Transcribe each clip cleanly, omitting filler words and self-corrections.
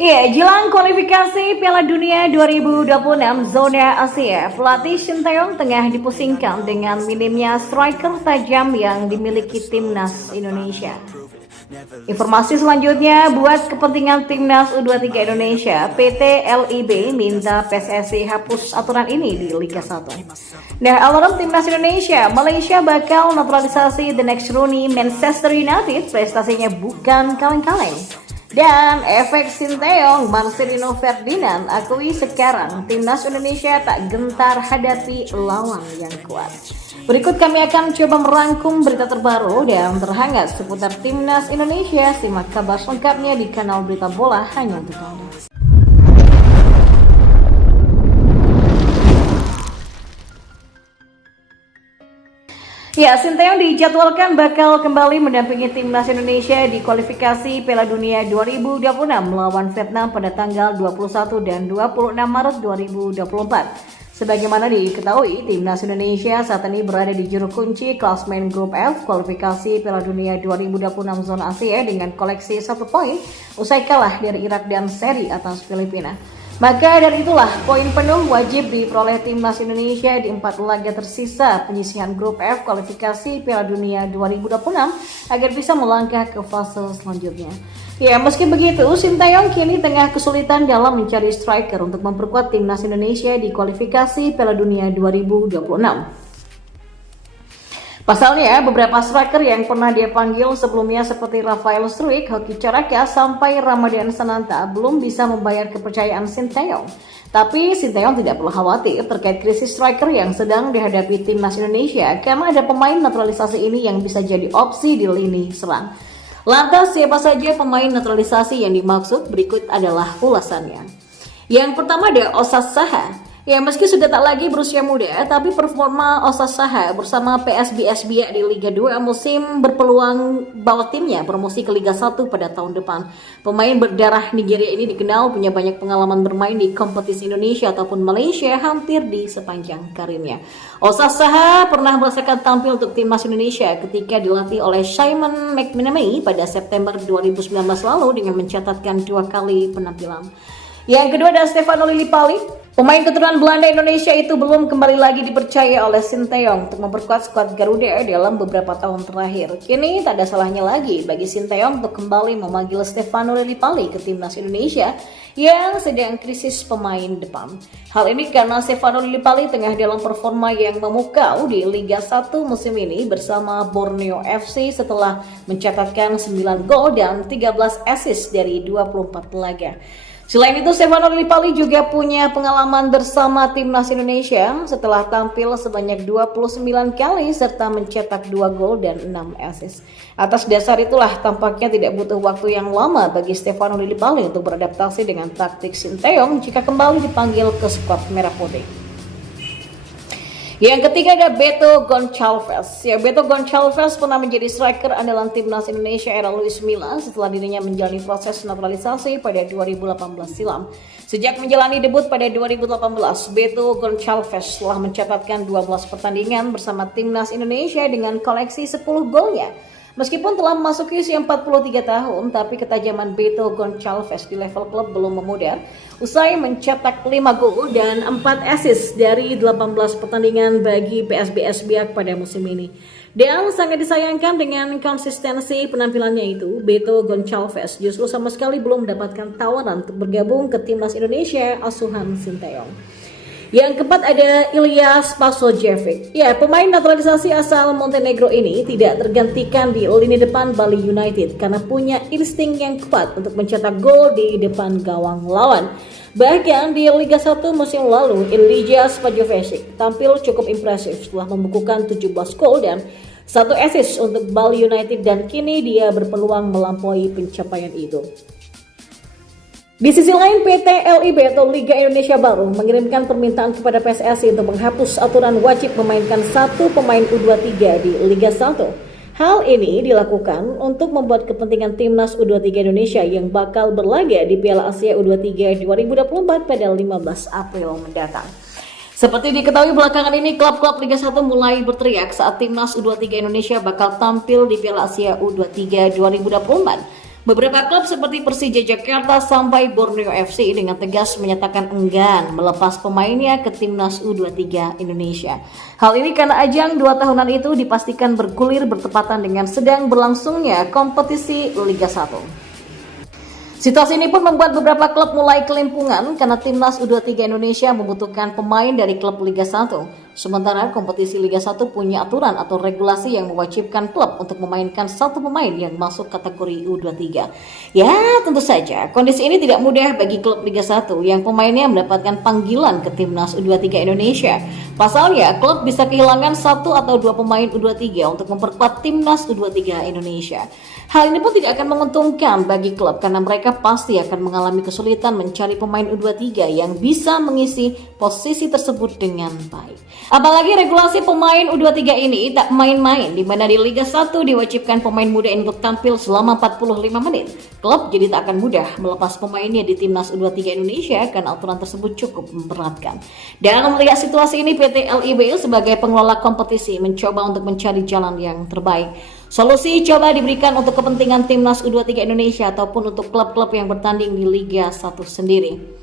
Iya, jelang kualifikasi Piala Dunia 2026 zona Asia, pelatih Shin Tae-yong tengah dipusingkan dengan minimnya striker tajam yang dimiliki timnas Indonesia. Informasi selanjutnya, buat kepentingan timnas U23 Indonesia, PT LIB minta PSSI hapus aturan ini di Liga 1. Nah, alarm timnas Indonesia, Malaysia bakal naturalisasi the next Rooney Manchester United, prestasinya bukan kaleng-kaleng. Dan efek Shin Tae-yong, Marcelino Ferdinand akui sekarang timnas Indonesia tak gentar hadapi lawan yang kuat. Berikut kami akan coba merangkum berita terbaru dan terhangat seputar timnas Indonesia. Simak kabar lengkapnya di kanal Berita Bola hanya untuk Anda. Ya, Shin Tae-yong dijadwalkan bakal kembali mendampingi timnas Indonesia di kualifikasi Piala Dunia 2026 melawan Vietnam pada tanggal 21 dan 26 Maret 2024. Sebagaimana diketahui, timnas Indonesia saat ini berada di juru kunci klasmen Grup F kualifikasi Piala Dunia 2026 zona Asia dengan koleksi 1 poin usai kalah dari Irak dan seri atas Filipina. Maka dari itulah poin penuh wajib diperoleh timnas Indonesia di 4 laga tersisa penyisihan Grup F kualifikasi Piala Dunia 2026 agar bisa melangkah ke fase selanjutnya. Ya, meski begitu, Shin Tae-yong kini tengah kesulitan dalam mencari striker untuk memperkuat timnas Indonesia di kualifikasi Piala Dunia 2026. Pasalnya, beberapa striker yang pernah dia panggil sebelumnya seperti Rafael Struijk, Hoki Caraka, sampai Ramadan Sananta belum bisa membayar kepercayaan Shin Tae-yong. Tapi Shin Tae-yong tidak perlu khawatir terkait krisis striker yang sedang dihadapi timnas Indonesia karena ada pemain naturalisasi ini yang bisa jadi opsi di lini serang. Lantas siapa saja pemain naturalisasi yang dimaksud? Berikut adalah ulasannya. Yang pertama ada Osas Saha. Ya, meski sudah tak lagi berusia muda, tapi performa Osas Saha bersama PSBS Biak di Liga 2 musim berpeluang bawa timnya promosi ke Liga 1 pada tahun depan. Pemain berdarah Nigeria ini dikenal punya banyak pengalaman bermain di kompetisi Indonesia ataupun Malaysia hampir di sepanjang karirnya. Osas Saha pernah merasakan tampil untuk timnas Indonesia ketika dilatih oleh Simon McManamy pada September 2019 lalu dengan mencatatkan 2 kali penampilan. Yang kedua ada Stefano Lillipali. Pemain keturunan Belanda Indonesia itu belum kembali lagi dipercaya oleh Shin Tae-yong untuk memperkuat skuad Garuda dalam beberapa tahun terakhir. Kini tak ada salahnya lagi bagi Shin Tae-yong untuk kembali memanggil Stefano Lillipali ke timnas Indonesia yang sedang krisis pemain depan. Hal ini karena Stefano Lillipali tengah dalam performa yang memukau di Liga 1 musim ini bersama Borneo FC setelah mencatatkan 9 gol dan 13 assist dari 24 laga. Selain itu, Stefano Lillipali juga punya pengalaman bersama timnas Indonesia setelah tampil sebanyak 29 kali serta mencetak 2 gol dan 6 assist. Atas dasar itulah tampaknya tidak butuh waktu yang lama bagi Stefano Lillipali untuk beradaptasi dengan taktik Shin Tae-yong jika kembali dipanggil ke skuad Merah Putih. Yang ketiga ada Beto Gonçalves. Ya, Beto Gonçalves pernah menjadi striker andalan timnas Indonesia era Luis Milla setelah dirinya menjalani proses naturalisasi pada 2018 silam. Sejak menjalani debut pada 2018, Beto Gonçalves telah mencatatkan 12 pertandingan bersama timnas Indonesia dengan koleksi 10 golnya. Meskipun telah memasuki usia 43 tahun, tapi ketajaman Beto Gonçalves di level klub belum memudar. Usai mencetak 5 gol dan 4 assist dari 18 pertandingan bagi PSBS Biak pada musim ini. Dan sangat disayangkan dengan konsistensi penampilannya itu, Beto Gonçalves justru sama sekali belum mendapatkan tawaran untuk bergabung ke timnas Indonesia asuhan Shin Tae-yong. Yang keempat ada Ilyas Pasojevic. Ya, pemain naturalisasi asal Montenegro ini tidak tergantikan di lini depan Bali United karena punya insting yang kuat untuk mencetak gol di depan gawang lawan. Bahkan di Liga 1 musim lalu, Ilyas Pasojevic tampil cukup impresif setelah membukukan 17 gol dan 1 assist untuk Bali United dan kini dia berpeluang melampaui pencapaian itu. Di sisi lain, PT LIB atau Liga Indonesia Baru mengirimkan permintaan kepada PSSI untuk menghapus aturan wajib memainkan 1 pemain U23 di Liga 1. Hal ini dilakukan untuk membuat kepentingan timnas U23 Indonesia yang bakal berlaga di Piala Asia U23 2024 pada 15 April mendatang. Seperti diketahui belakangan ini, klub-klub Liga 1 mulai berteriak saat timnas U23 Indonesia bakal tampil di Piala Asia U23 2024. Beberapa klub seperti Persija Jakarta sampai Borneo FC dengan tegas menyatakan enggan melepas pemainnya ke timnas U23 Indonesia. Hal ini karena ajang 2 tahunan itu dipastikan bergulir bertepatan dengan sedang berlangsungnya kompetisi Liga 1. Situasi ini pun membuat beberapa klub mulai kelimpungan karena timnas U23 Indonesia membutuhkan pemain dari klub Liga 1. Sementara kompetisi Liga 1 punya aturan atau regulasi yang mewajibkan klub untuk memainkan satu pemain yang masuk kategori U23. Ya, tentu saja kondisi ini tidak mudah bagi klub Liga 1 yang pemainnya mendapatkan panggilan ke timnas U23 Indonesia. Pasalnya, klub bisa kehilangan 1 atau 2 pemain U23 untuk memperkuat timnas U23 Indonesia. Hal ini pun tidak akan menguntungkan bagi klub karena mereka pasti akan mengalami kesulitan mencari pemain U23 yang bisa mengisi posisi tersebut dengan baik. Apalagi regulasi pemain U23 ini tak main-main, di mana di Liga 1 diwajibkan pemain muda ini untuk tampil selama 45 menit. Klub jadi tak akan mudah melepas pemainnya di timnas U23 Indonesia karena aturan tersebut cukup memberatkan. Dan melihat situasi ini, PT LIB sebagai pengelola kompetisi mencoba untuk mencari jalan yang terbaik. Solusi coba diberikan untuk kepentingan timnas U23 Indonesia ataupun untuk klub-klub yang bertanding di Liga 1 sendiri.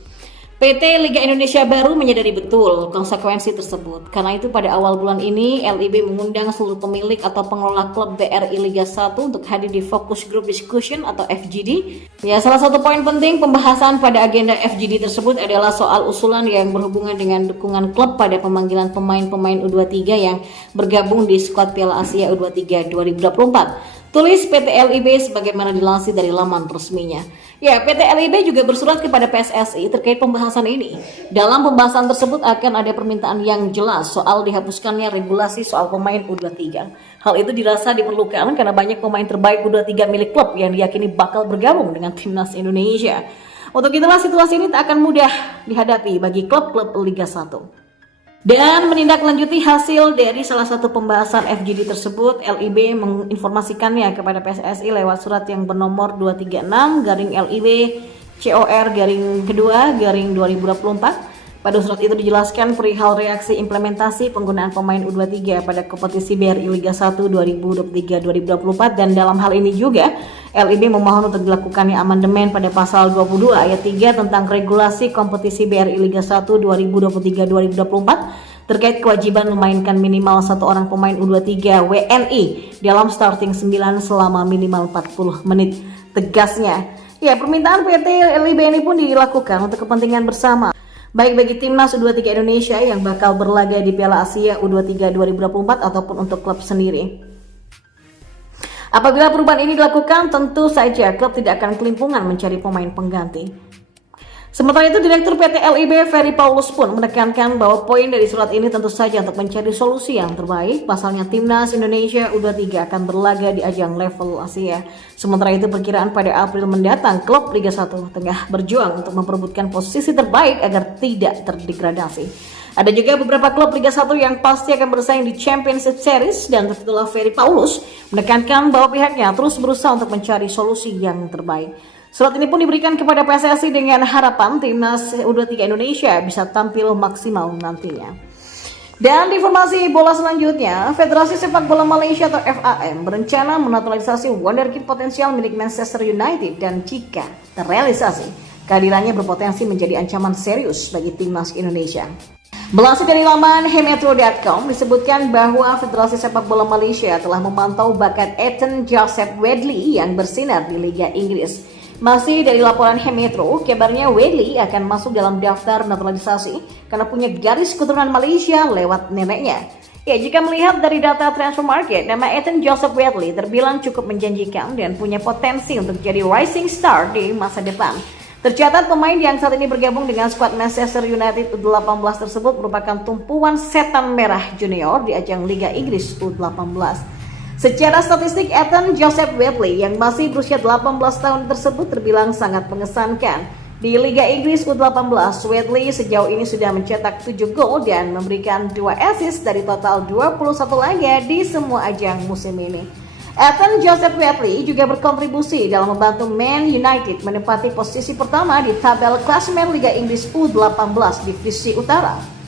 PT Liga Indonesia baru menyadari betul konsekuensi tersebut. Karena itu pada awal bulan ini, LIB mengundang seluruh pemilik atau pengelola klub BRI Liga 1 untuk hadir di Focus Group Discussion atau FGD. Ya, salah satu poin penting pembahasan pada agenda FGD tersebut adalah soal usulan yang berhubungan dengan dukungan klub pada pemanggilan pemain-pemain U23 yang bergabung di skuad Piala Asia U23 2024. Tulis PT LIB sebagaimana dilansir dari laman resminya. Ya, PT LIB juga bersurat kepada PSSI terkait pembahasan ini. Dalam pembahasan tersebut akan ada permintaan yang jelas soal dihapuskannya regulasi soal pemain U23. Hal itu dirasa diperlukan karena banyak pemain terbaik U23 milik klub yang diyakini bakal bergabung dengan timnas Indonesia. Untuk itulah situasi ini tak akan mudah dihadapi bagi klub-klub Liga 1. Dan menindaklanjuti hasil dari salah satu pembahasan FGD tersebut, LIB menginformasikannya kepada PSSI lewat surat yang bernomor 236-LIB-COR-2/2024. Pada surat itu dijelaskan perihal reaksi implementasi penggunaan pemain U23 pada kompetisi BRI Liga 1 2023-2024, dan dalam hal ini juga LIB memohon untuk dilakukannya amandemen pada pasal 22 ayat 3 tentang regulasi kompetisi BRI Liga 1 2023-2024 terkait kewajiban memainkan minimal 1 orang pemain U23 WNI dalam starting 9 selama minimal 40 menit. Tegasnya, ya, permintaan PT LIB ini pun dilakukan untuk kepentingan bersama, baik bagi timnas U23 Indonesia yang bakal berlaga di Piala Asia U23 2024 ataupun untuk klub sendiri. Apabila perubahan ini dilakukan, tentu saja klub tidak akan kelimpungan mencari pemain pengganti. Sementara itu, Direktur PT LIB Ferry Paulus pun menekankan bahwa poin dari surat ini tentu saja untuk mencari solusi yang terbaik. Pasalnya timnas Indonesia U23 akan berlaga di ajang level Asia. Sementara itu, perkiraan pada April mendatang klub Liga 1 tengah berjuang untuk memperebutkan posisi terbaik agar tidak terdegradasi. Ada juga beberapa klub Liga 1 yang pasti akan bersaing di Championship Series, dan untuk itulah Ferry Paulus menekankan bahwa pihaknya terus berusaha untuk mencari solusi yang terbaik. Surat ini pun diberikan kepada PSSI dengan harapan timnas U23 Indonesia bisa tampil maksimal nantinya. Dan di informasi bola selanjutnya, Federasi Sepak Bola Malaysia atau FAM berencana menaturalisasi wonderkid potensial milik Manchester United, dan jika terrealisasi, kehadirannya berpotensi menjadi ancaman serius bagi timnas Indonesia. Melansir dari laman hemetro.com disebutkan bahwa Federasi Sepak Bola Malaysia telah memantau bakat Ethan Joseph Wedley yang bersinar di Liga Inggris. Masih dari laporan Hemetro, kabarnya Wedley akan masuk dalam daftar naturalisasi karena punya garis keturunan Malaysia lewat neneknya. Ya, jika melihat dari data transfer market, nama Ethan Joseph Wedley terbilang cukup menjanjikan dan punya potensi untuk jadi rising star di masa depan. Tercatat pemain yang saat ini bergabung dengan skuad Manchester United U18 tersebut merupakan tumpuan setan merah junior di ajang Liga Inggris U18. Secara statistik, Ethan Joseph Wedley yang masih berusia 18 tahun tersebut terbilang sangat mengesankan. Di Liga Inggris U18, Wedley sejauh ini sudah mencetak 7 gol dan memberikan 2 assist dari total 21 laga di semua ajang musim ini. Ethan Joseph Wedley juga berkontribusi dalam membantu Man United menempati posisi pertama di tabel klasemen Liga Inggris U18 Divisi Utara.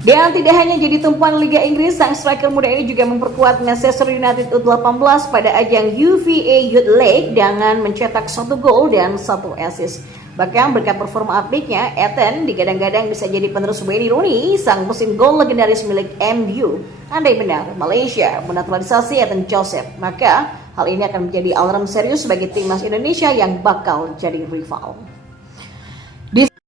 Dan tidak hanya jadi tumpuan Liga Inggris, sang striker muda ini juga memperkuat Manchester United U18 pada ajang UVA Youth League dengan mencetak 1 gol dan 1 assist. Bahkan berkat performa apiknya, Ethan digadang-gadang bisa jadi penerus Wayne Rooney, sang mesin gol legendaris milik MU. Andai benar Malaysia menaturalisasi Ethan Joseph, maka hal ini akan menjadi alarm serius bagi timnas Indonesia yang bakal jadi rival.